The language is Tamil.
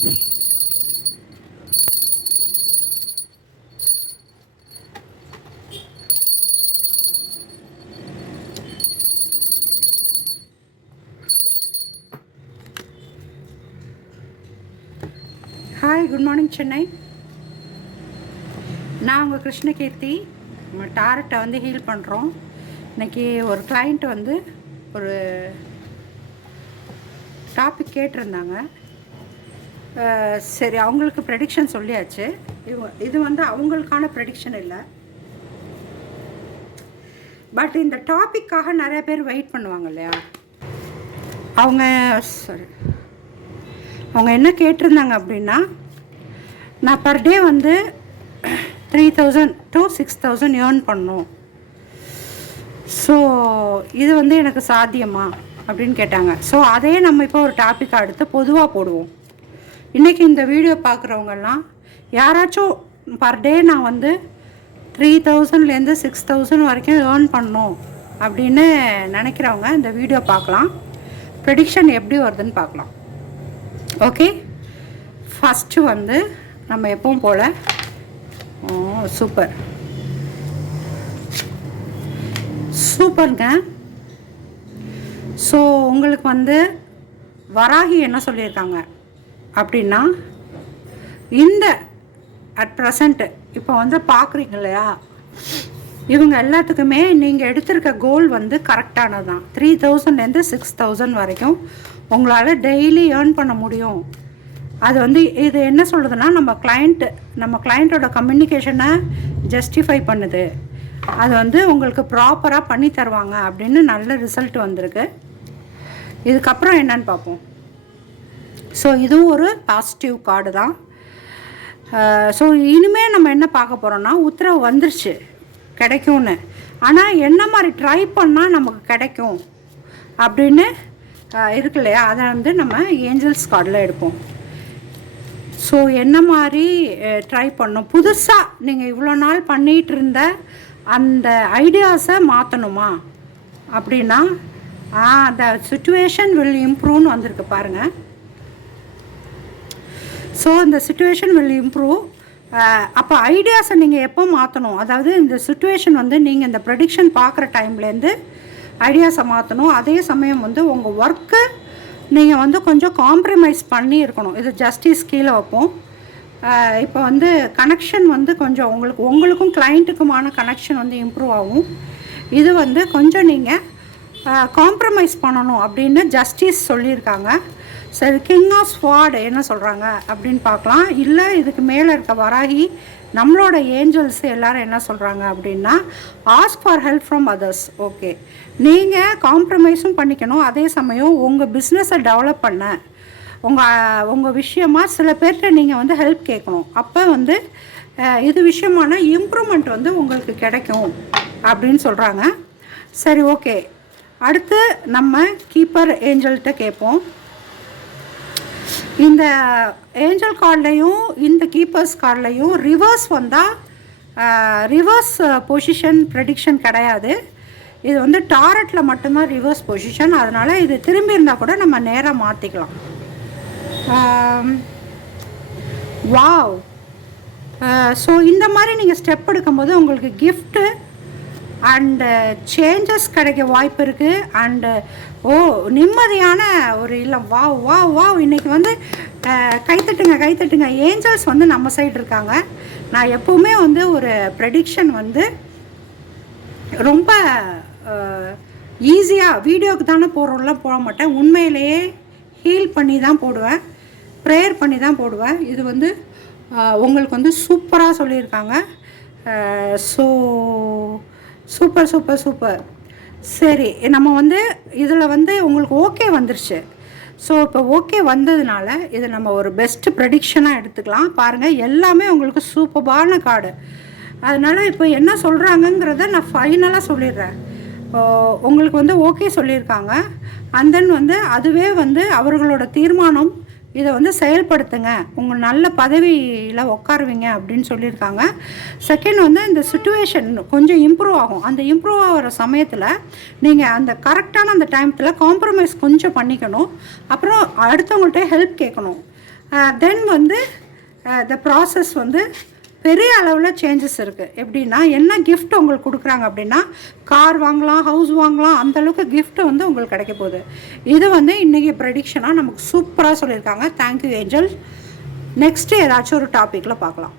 Hi, good morning Chennai. நான் உங்கள் கிருஷ்ணகீர்த்தி. நம்ம டாரட்டை வந்து ஹீல் பண்ணுறோம். இன்றைக்கி ஒரு கிளைண்ட் வந்து ஒரு டாபிக் கேட்டிருந்தாங்க. சரி, அவங்களுக்கு ப்ரெடிக்ஷன் சொல்லியாச்சு. இது வந்து அவங்களுக்கான ப்ரெடிக்ஷன் இல்லை, பட் இந்த டாப்பிக்காக நிறைய பேர் வெயிட் பண்ணுவாங்க இல்லையா. அவங்க என்ன கேட்டிருந்தாங்க அப்படின்னா, நான் பர் டே வந்து 3000 to 6000 ஏர்ன் பண்ணணும். ஸோ இது வந்து எனக்கு சாத்தியமா அப்படின்னு கேட்டாங்க. ஸோ அதையே நம்ம இப்போ ஒரு டாப்பிக்காக எடுத்து பொதுவாக போடுவோம். இன்றைக்கி இந்த வீடியோ பார்க்குறவங்கெல்லாம் யாராச்சும் பர் டே நான் வந்து 3000லேருந்து 6000 வரைக்கும் ஏர்ன் பண்ணணும் அப்படின்னு நினைக்கிறவங்க இந்த வீடியோ பார்க்கலாம். ப்ரெடிக்ஷன் எப்படி வருதுன்னு பார்க்கலாம். ஓகே, ஃபஸ்ட்டு வந்து நம்ம எப்பவும் போல் சூப்பருங்க. ஸோ உங்களுக்கு வந்து வராகி என்ன சொல்லியிருக்காங்க அப்படின்னா, இந்த அட் ப்ரெசண்ட்டு இப்போ வந்து பார்க்குறீங்க இல்லையா, இவங்க எல்லாத்துக்குமே நீங்கள் எடுத்திருக்க கோல் வந்து கரெக்டானது தான். 3000லேருந்து 6000 வரைக்கும் உங்களால் டெய்லி ஏர்ன் பண்ண முடியும். அது வந்து இது என்ன சொல்கிறதுனா, நம்ம கிளைண்ட்டோட கம்யூனிகேஷனை ஜஸ்டிஃபை பண்ணுது. அது வந்து உங்களுக்கு ப்ராப்பராக பண்ணி தருவாங்க அப்படின்னு நல்ல ரிசல்ட் வந்திருக்கு. இதுக்கப்புறம் என்னன்னு பார்ப்போம். ஸோ இதுவும் ஒரு பாசிட்டிவ் கார்டு தான். ஸோ இனிமேல் நம்ம என்ன பார்க்க போகிறோன்னா, உத்தரவு வந்துருச்சு கிடைக்கும்னு. ஆனால் என்ன மாதிரி ட்ரை பண்ணால் நமக்கு கிடைக்கும் அப்படின்னு இருக்கு இல்லையா, அதை வந்து நம்ம ஏஞ்சல்ஸ் கார்டில் எடுப்போம். ஸோ என்ன மாதிரி ட்ரை பண்ணணும், புதுசாக நீங்கள் இவ்வளோ நாள் பண்ணிகிட்டு இருந்த அந்த ஐடியாஸை மாற்றணுமா அப்படின்னா, த சிச்சுவேஷன் வில் இம்ப்ரூவ்னு வந்திருக்கு பாருங்கள். ஸோ இந்த சிச்சுவேஷன் வில் இம்ப்ரூவ். அப்போ ஐடியாஸை நீங்கள் எப்போ மாற்றணும், அதாவது இந்த சிச்சுவேஷன் வந்து நீங்கள் இந்த ப்ரெடிக்ஷன் பார்க்குற டைம்லேருந்து ஐடியாஸை மாற்றணும். அதே சமயம் வந்து உங்கள் ஒர்க்கு நீங்கள் வந்து கொஞ்சம் காம்ப்ரமைஸ் பண்ணி இருக்கணும். இது ஜஸ்டிஸ் கீழே வைப்போம். இப்போ வந்து கனெக்ஷன் வந்து கொஞ்சம் உங்களுக்கும் கிளைண்ட்டுக்குமான கனெக்ஷன் வந்து இம்ப்ரூவ் ஆகும். இது வந்து கொஞ்சம் நீங்கள் காம்ப்ரமைஸ் பண்ணணும் அப்படின்னு ஜஸ்டிஸ் சொல்லியிருக்காங்க. சரி, கிங் ஆஃப் ஸ்வார்ட் என்ன சொல்கிறாங்க அப்படின்னு பார்க்கலாம். இல்லை இதுக்கு மேலே இருக்க வராகி நம்மளோட ஏஞ்சல்ஸ் எல்லோரும் என்ன சொல்கிறாங்க அப்படின்னா, ask for help from others. Okay, நீங்கள் காம்ப்ரமைஸும் பண்ணிக்கணும், அதே சமயம் உங்கள் பிஸ்னஸை டெவலப் பண்ண உங்கள் விஷயமாக சில பேர்கிட்ட நீங்கள் வந்து ஹெல்ப் கேட்கணும். அப்போ வந்து இது விஷயமான இம்ப்ரூவ்மெண்ட் வந்து உங்களுக்கு கிடைக்கும் அப்படின்னு சொல்கிறாங்க. சரி, ஓகே, அடுத்து நம்ம கீப்பர் ஏஞ்சல்கிட்ட கேட்போம். இந்த ஏஞ்சல் கார்ட்லேயும் இந்த கீப்பர்ஸ் கார்ட்லேயும் ரிவர்ஸ் வந்தால் ரிவர்ஸ் பொசிஷன் ப்ரெடிக்ஷன் கிடையாது. இது வந்து டாரட்டில் மட்டும்தான் ரிவர்ஸ் பொசிஷன். அதனால் இது திரும்பி இருந்தால் கூட நம்ம நேராக மாற்றிக்கலாம். வாவ். ஸோ இந்த மாதிரி நீங்கள் ஸ்டெப் எடுக்கும்போது உங்களுக்கு கிஃப்ட்டு அண்டு சேஞ்சஸ் கிடைக்க வாய்ப்பு இருக்குது. அண்டு நிம்மதியான ஒரு இல்லம். Wow wow wow. இன்றைக்கி வந்து கைத்தட்டுங்க. ஏஞ்சல்ஸ் வந்து நம்ம சைடு இருக்காங்க. நான் எப்போவுமே வந்து ஒரு ப்ரெடிக்ஷன் வந்து ரொம்ப ஈஸியாக வீடியோவுக்கு தானே போடுறோம்லாம் போட மாட்டேன். உண்மையிலேயே ஹீல் பண்ணி தான் போடுவேன், ப்ரேயர் பண்ணி தான் போடுவேன். இது வந்து உங்களுக்கு வந்து சூப்பராக சொல்லியிருக்காங்க. So super. சரி, நம்ம வந்து இதில் வந்து உங்களுக்கு ஓகே வந்துருச்சு. ஸோ இப்போ ஓகே வந்ததுனால இதை நம்ம ஒரு பெஸ்ட்டு ப்ரெடிக்ஷனாக எடுத்துக்கலாம். பாருங்கள், எல்லாமே உங்களுக்கு சூப்பரான கார்டு. அதனால் இப்போ என்ன சொல்கிறாங்கங்கிறத நான் ஃபைனலாக சொல்லிடுறேன். உங்களுக்கு வந்து ஓகே சொல்லியிருக்காங்க. அண்ட் தென் வந்து அதுவே வந்து அவர்களோட தீர்மானம், இதை வந்து செயல்படுத்துங்க, உங்கள் நல்ல பதவியில் உட்காருவீங்க அப்படின்னு சொல்லியிருக்காங்க. செகண்ட் வந்து இந்த சிச்சுவேஷன் கொஞ்சம் இம்ப்ரூவ் ஆகும். அந்த இம்ப்ரூவ் ஆகிற சமயத்தில் நீங்கள் அந்த கரெக்டான அந்த டைமத்தில் காம்ப்ரமைஸ் கொஞ்சம் பண்ணிக்கணும். அப்புறம் அடுத்தவங்கள்ட்ட ஹெல்ப் கேட்கணும். தென் வந்து த ப்ராசஸ் வந்து பெரிய அளவில் சேஞ்சஸ் இருக்குது. எப்படின்னா என்ன கிஃப்ட் உங்களுக்கு கொடுக்குறாங்க அப்படின்னா கார் வாங்கலாம், ஹவுஸ் வாங்கலாம், அந்தளவுக்கு கிஃப்ட் வந்து உங்களுக்கு கிடைக்க போகுது. இது வந்து இன்றைக்கி ப்ரெடிக்ஷனாக நமக்கு சூப்பராக சொல்லியிருக்காங்க. Thank you angel. நெக்ஸ்ட்டு ஏதாச்சும் ஒரு டாப்பிக்கில் பார்க்கலாம்.